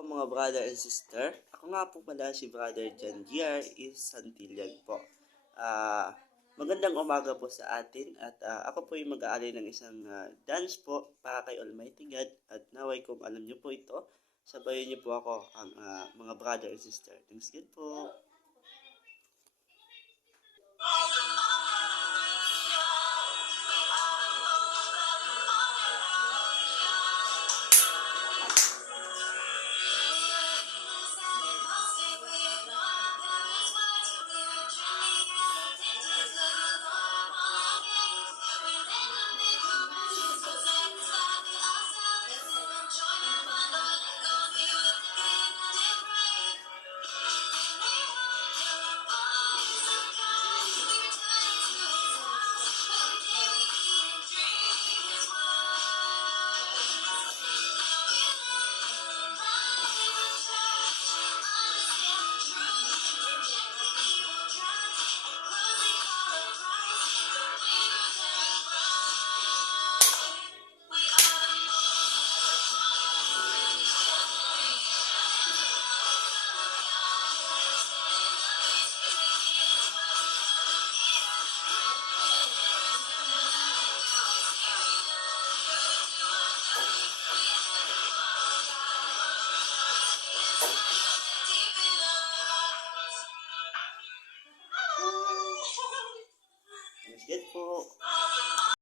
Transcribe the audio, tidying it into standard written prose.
po mga brother and sister. Ako nga po pala si Brother John GR is Santillan po. Magandang umaga po sa atin at ako po yung mag-aalay ng isang dance po para kay Almighty God at naway kung alam nyo po ito, sabayan nyo po ako ang mga brother and sister. Thanks God po.